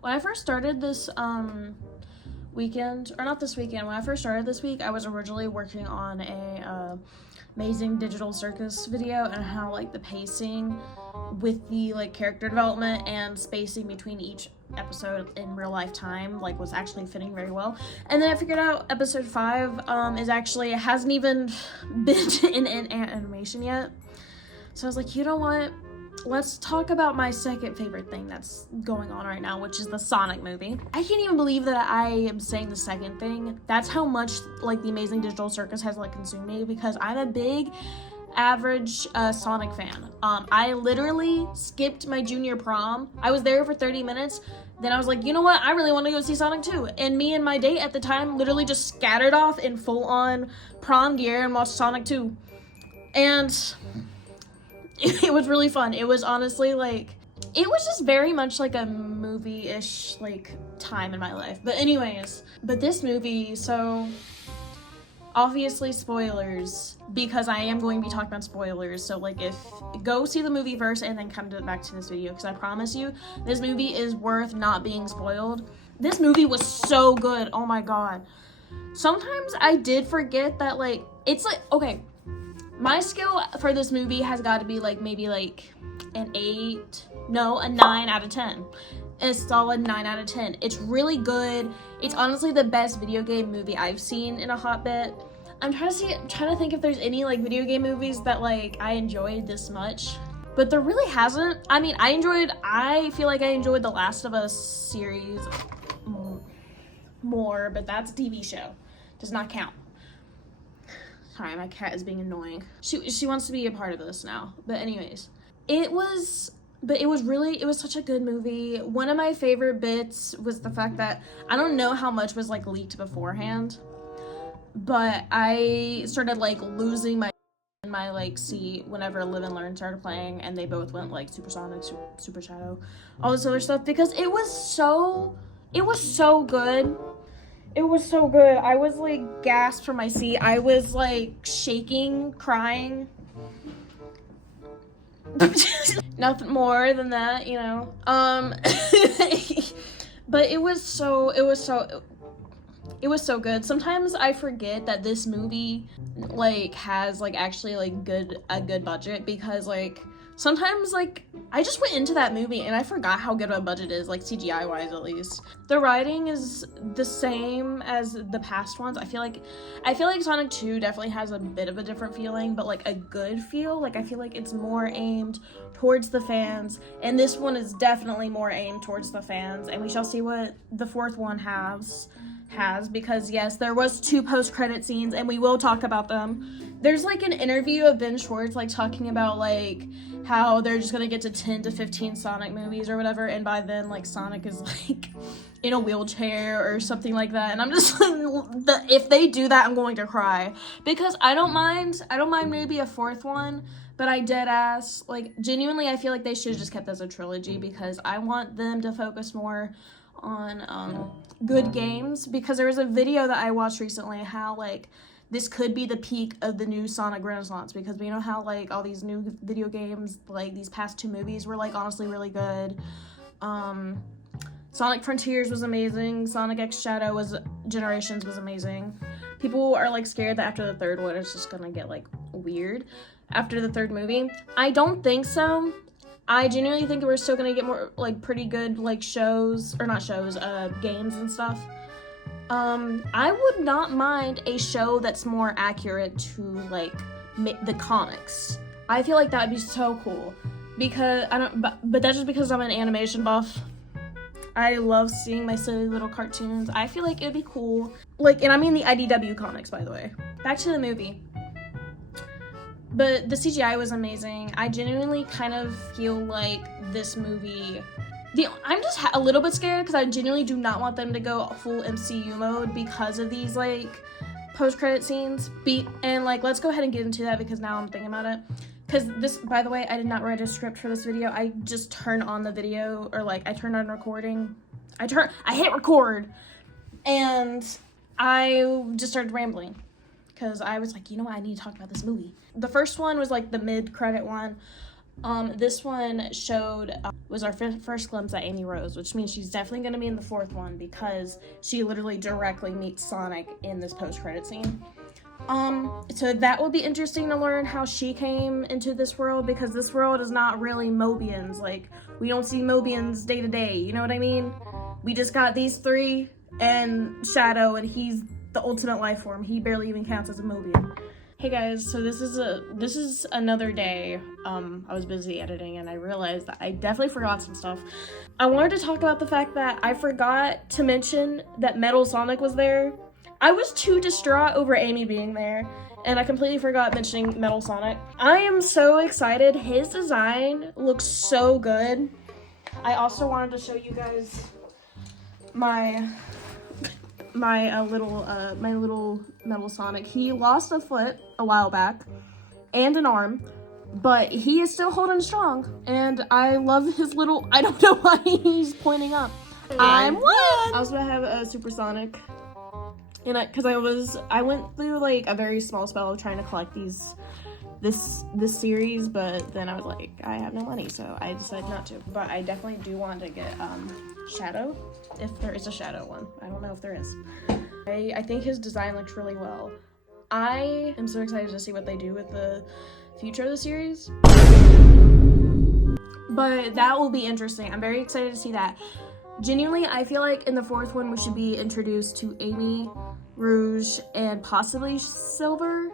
When I first started this weekend, or not this weekend, when I first started this week, I was originally working on a Amazing Digital Circus video, and how like the pacing with the like character development and spacing between each episode in real life time like was actually fitting very well. And then I figured out episode 5 is actually hasn't even been in animation yet. So I was like, you know what? Let's talk about my second favorite thing that's going on right now, which is the Sonic movie. I can't even believe that I am saying the second thing. That's how much like the Amazing Digital Circus has like consumed me, because I'm a big average Sonic fan. I literally skipped my junior prom. I was there for 30 minutes. Then I was like, you know what? I really want to go see Sonic 2. And me and my date at the time literally just scattered off in full-on prom gear and watched Sonic 2. And it was really fun. It was honestly like, it was just very much like a movie-ish like time in my life. But anyways, but this movie, so obviously spoilers, because I am going to be talking about spoilers. So like, if go see the movie first and then come back to this video, because I promise you this movie is worth not being spoiled. This movie was so good. Oh my god. Sometimes I did forget that like, it's like, okay, my skill for this movie has got to be like maybe like a 9 out of 10. A solid 9 out of 10. It's really good. It's honestly the best video game movie I've seen in a hot bit. I'm trying to think if there's any like video game movies that like I enjoyed this much, but there really hasn't. I mean, I feel like I enjoyed the Last of Us series more, but that's a TV show. Does not count. Sorry, my cat is being annoying. She wants to be a part of this now. But anyways, it was such a good movie. One of my favorite bits was the fact that I don't know how much was like leaked beforehand, but I started like losing my like seat whenever Live and Learn started playing, and they both went like Supersonic, Super Shadow, all this other stuff, because it was so good. It was so good. I was like gasped from my seat. I was like shaking, crying. Nothing more than that, you know. But it was so good. Sometimes I forget that this movie like has like actually like a good budget, because like sometimes like I just went into that movie and I forgot how good a budget is, like CGI wise at least. The writing is the same as the past ones. I feel like Sonic 2 definitely has a bit of a different feeling, but like a good feel. Like I feel like it's more aimed towards the fans, and this one is definitely more aimed towards the fans, and we shall see what the fourth one has, because yes, there was 2 post-credit scenes and we will talk about them. There's like an interview of Ben Schwartz like talking about like how they're just gonna get to 10 to 15 Sonic movies or whatever, and by then like Sonic is like in a wheelchair or something like that, and I'm just like, if they do that, I'm going to cry, because I don't mind maybe a fourth one, but I dead ass like genuinely I feel like they should have just kept as a trilogy, because I want them to focus more on good games, because there was a video that I watched recently how like this could be the peak of the new Sonic Renaissance, because we know how like all these new video games, like these past 2 movies were like honestly really good. Sonic Frontiers was amazing. Sonic X Shadow Generations was amazing. People are like scared that after the third one it's just gonna get like weird after the third movie. I don't think so. I genuinely think we're still gonna get more like pretty good like games and stuff. I would not mind a show that's more accurate to like the comics. I feel like that would be so cool, because but that's just because I'm an animation buff. I love seeing my silly little cartoons. I feel like it'd be cool. Like, and I mean the IDW comics, by the way. Back to the movie. But the CGI was amazing. I genuinely kind of feel like this movie... I'm just a little bit scared, because I genuinely do not want them to go full MCU mode because of these, like, post-credit scenes. And, like, let's go ahead and get into that, because now I'm thinking about it. Because this, by the way, I did not write a script for this video. I just turned on the video, or, like, I turned on recording. I hit record, and I just started rambling, because I was like, you know what, I need to talk about this movie. The first one was like the mid-credit one. This one showed, was our first glimpse at Amy Rose, which means she's definitely going to be in the fourth one because she literally directly meets Sonic in this post-credit scene. So that will be interesting to learn how she came into this world, because this world is not really Mobians. Like, we don't see Mobians day to day, you know what I mean? We just got these three and Shadow, and he's the ultimate life form. He barely even counts as a Mobian. Hey guys, so this is another day. I was busy editing and I realized that I definitely forgot some stuff. I wanted to talk about the fact that I forgot to mention that Metal Sonic was there. I was too distraught over Amy being there, and I completely forgot mentioning Metal Sonic. I am so excited. His design looks so good. I also wanted to show you guys my little Metal Sonic. He lost a foot a while back and an arm, but he is still holding strong, and I love his little, I don't know why he's pointing up. I'm one. I was gonna have a Supersonic, and because I went through like a very small spell of trying to collect this series, but then I was like, I have no money, so I decided not to. But I definitely do want to get Shadow, if there is a Shadow one. I don't know if there is. I think his design looks really well. I am so excited to see what they do with the future of the series. But that will be interesting. I'm very excited to see that. Genuinely, I feel like in the fourth one we should be introduced to Amy, Rouge, and possibly Silver.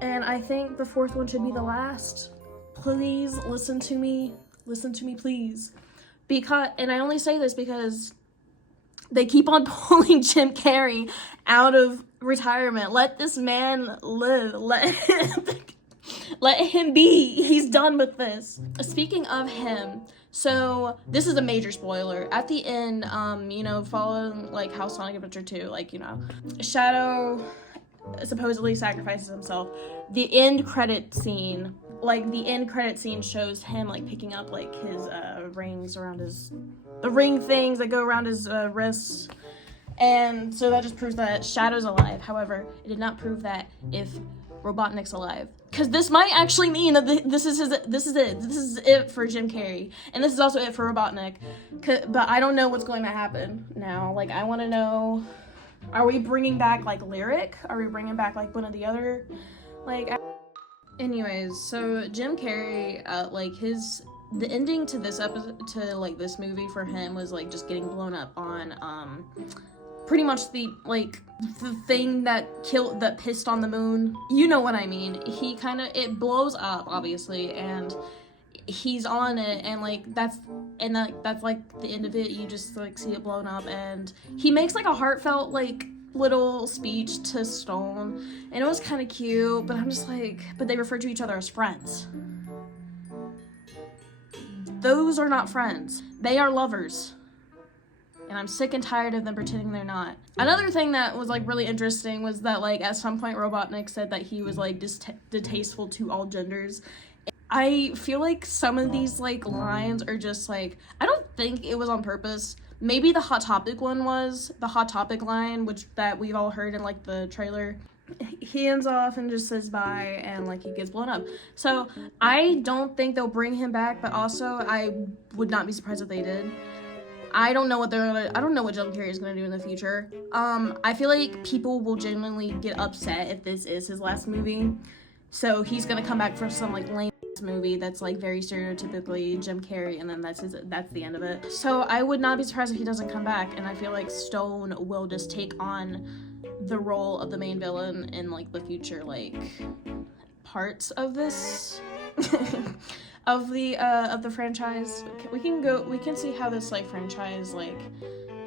And I think the fourth one should be the last. Please listen to me. Listen to me, please. And I only say this because they keep on pulling Jim Carrey out of retirement. Let this man live. Let him be. He's done with this. Speaking of him, so this is a major spoiler. At the end, following like how Sonic Adventure 2, Shadow supposedly sacrifices himself. The end credit scene shows him like picking up like his rings around the ring things that go around his wrists, and so that just proves that Shadow's alive. However, it did not prove that if Robotnik's alive, because this might actually mean that this is it for Jim Carrey, and this is also it for Robotnik. But I don't know what's going to happen now. Like, I want to know, are we bringing back like Lyric? Are we bringing back like one of the other Anyways, so Jim Carrey, the ending to this episode, to like this movie for him was like just getting blown up on pretty much the thing that pissed on the moon. You know what I mean. It blows up obviously, and he's on it, and that's like the end of it. You just like see it blown up, and he makes like a heartfelt little speech to Stone, and it was kind of cute, but I'm just like, but they refer to each other as friends. Those are not friends. They are lovers. And I'm sick and tired of them pretending they're not. Another thing that was really interesting was that at some point Robotnik said that he was distasteful to all genders. I feel like some of these lines are just I don't think it was on purpose. Maybe the Hot Topic one was. The Hot Topic line, that we've all heard in the trailer. He ends off and just says bye, and he gets blown up. So I don't think they'll bring him back, but also I would not be surprised if they did. I don't know what Jim Carrey is gonna do in the future. I feel like people will genuinely get upset if this is his last movie. So he's gonna come back for some lame movie that's very stereotypically Jim Carrey, and then that's the end of it. So I would not be surprised if he doesn't come back, and I feel like Stone will just take on the role of the main villain in the future parts of this of the franchise. We can see how this franchise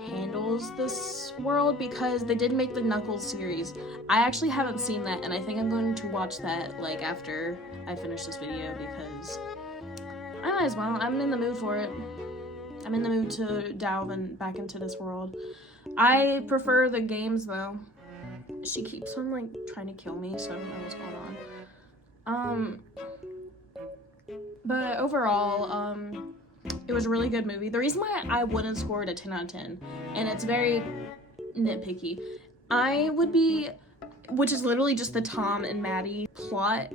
handles this world, because they did make the Knuckles series. I actually haven't seen that, and I think I'm going to watch that after I finish this video, because I might as well. I'm in the mood for it. I'm in the mood to delve back into this world. I prefer the games though. She keeps on trying to kill me, so I don't know what's going on. But overall, it was a really good movie. The reason why I wouldn't score it a 10 out of 10, and it's very nitpicky, which is literally just the Tom and Maddie plot,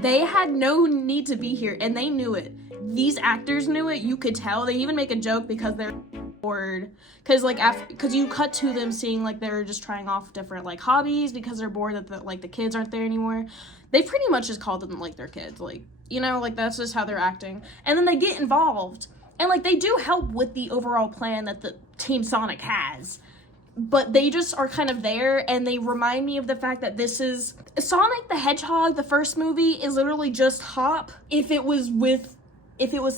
They had no need to be here, and they knew it. These actors knew it. You could tell. They even make a joke because they're bored, because like because you cut to them seeing like they're just trying off different like hobbies because they're bored that the kids aren't there anymore. They pretty much just called them like their kids, like, you know, like that's just how they're acting. And then they get involved, and like they do help with the overall plan that the Team Sonic has, but they just are kind of there, and they remind me of the fact that this is Sonic the Hedgehog. The first movie is literally just Hop if it was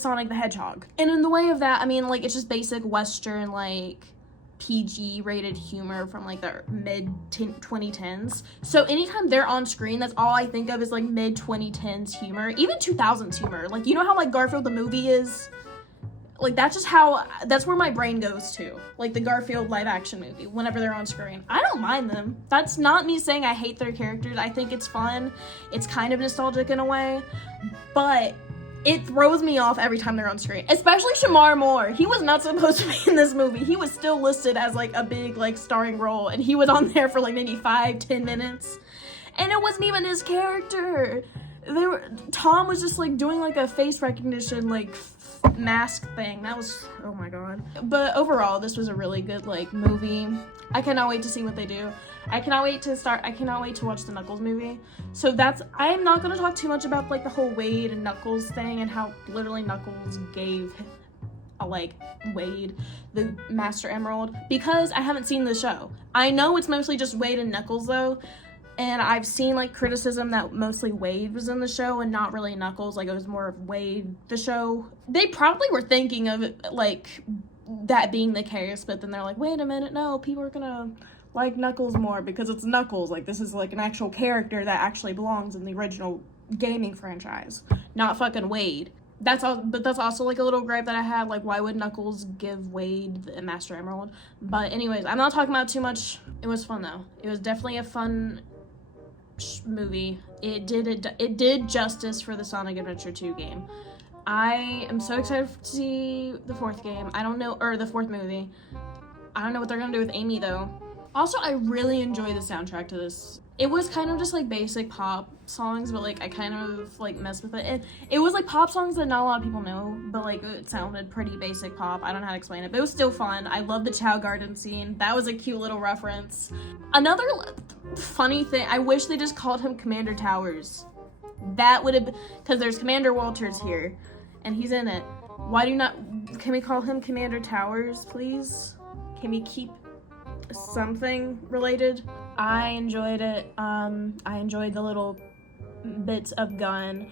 Sonic the Hedgehog. And in the way of that, I mean, like, it's just basic Western, like, PG rated humor from like the mid 2010s. So anytime they're on screen, that's all I think of is like mid 2010s humor, even 2000s humor. Like, you know how like Garfield the movie is? Like, that's where my brain goes to. Like the Garfield live action movie, whenever they're on screen. I don't mind them. That's not me saying I hate their characters. I think it's fun. It's kind of nostalgic in a way, but it throws me off every time they're on screen. Especially Shamar Moore. He was not supposed to be in this movie. He was still listed as like a big like starring role, and he was on there for like maybe 5-10 minutes. And it wasn't even his character. Tom was just like doing like a face recognition like mask thing. That was, oh my god. But overall, this was a really good like movie. I cannot wait to see what they do. I cannot wait to watch the Knuckles movie. So I am not going to talk too much about like the whole Wade and Knuckles thing and how literally Knuckles gave Wade the Master Emerald, because I haven't seen the show. I know it's mostly just Wade and Knuckles though, and I've seen like criticism that mostly Wade was in the show and not really Knuckles, like it was more of Wade the show. They probably were thinking of it, like that being the case, but then they're like, wait a minute, no, people are gonna like Knuckles more because it's Knuckles. Like, this is like an actual character that actually belongs in the original gaming franchise, not fucking Wade. That's all, but that's also like a little gripe that I had, like, why would Knuckles give Wade the Master Emerald? But anyways, I'm not talking about too much. It was fun though. It was definitely a fun movie. It did justice for the Sonic Adventure 2 game. I am so excited to see the fourth game. The fourth movie. I don't know what they're gonna do with Amy though. Also, I really enjoy the soundtrack to this. It was kind of just like basic pop songs, but like I kind of like messed with it. It was like pop songs that not a lot of people know, but like it sounded pretty basic pop. I don't know how to explain it, but it was still fun. I love the Chow Garden scene. That was a cute little reference. Another funny thing, I wish they just called him Commander Towers. That would have been, because there's Commander Walters here, and he's in it. Can we call him Commander Towers, please? Can we keep something related? I enjoyed it. I enjoyed the little bits of Gun.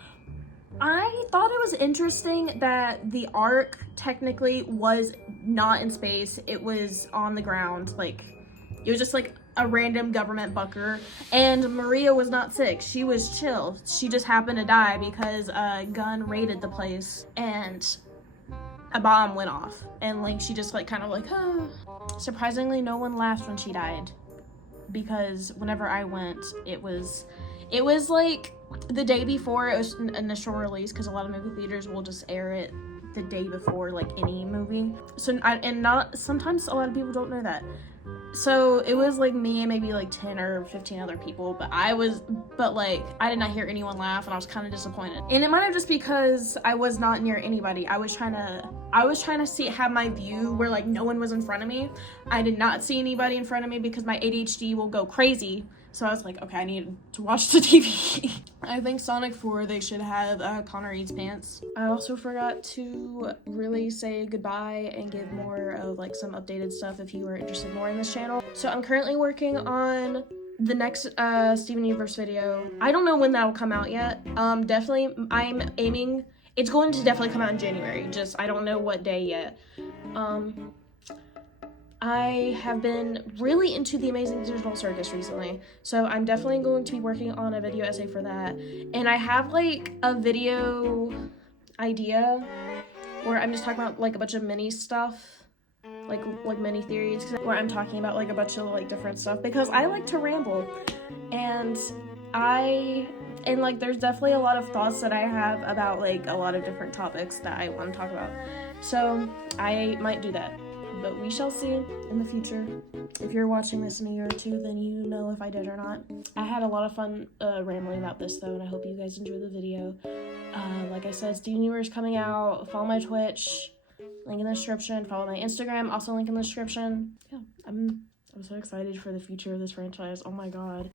I thought it was interesting that the Ark technically was not in space. It was on the ground. Like, it was just like a random government bunker, and Maria was not sick. She was chill. She just happened to die because Gun raided the place and a bomb went off, and like she just like kind of like, oh. Surprisingly, no one laughed when she died, because whenever I went, it was like the day before it was an initial release, because a lot of movie theaters will just air it the day before like any movie. So sometimes a lot of people don't know that. So it was like me and maybe like 10 or 15 other people, but I did not hear anyone laugh, and I was kind of disappointed. And it might have just because I was not near anybody. I was trying to have my view where like no one was in front of me. I did not see anybody in front of me because my ADHD will go crazy. So I was like, okay, I need to watch the TV. I think Sonic 4, they should have Connor Eats Pants. I also forgot to really say goodbye and give more of like some updated stuff if you were interested more in this channel. So I'm currently working on the next Steven Universe video. I don't know when that will come out yet. Definitely, I'm aiming, it's going to definitely come out in January. Just, I don't know what day yet. I have been really into the Amazing Digital Circus recently, so I'm definitely going to be working on a video essay for that. And I have like a video idea where I'm just talking about like a bunch of mini stuff, like mini theories, where I'm talking about like a bunch of like different stuff, because I like to ramble, and like there's definitely a lot of thoughts that I have about like a lot of different topics that I want to talk about. So I might do that. but we shall see in the future. If you're watching this in a year or two, then you know if I did or not. I had a lot of fun rambling about this though, and I hope you guys enjoyed the video. Like I said, Steven Universe coming out. Follow my Twitch, link in the description. Follow my Instagram, also link in the description. Yeah, I'm so excited for the future of this franchise. Oh my god.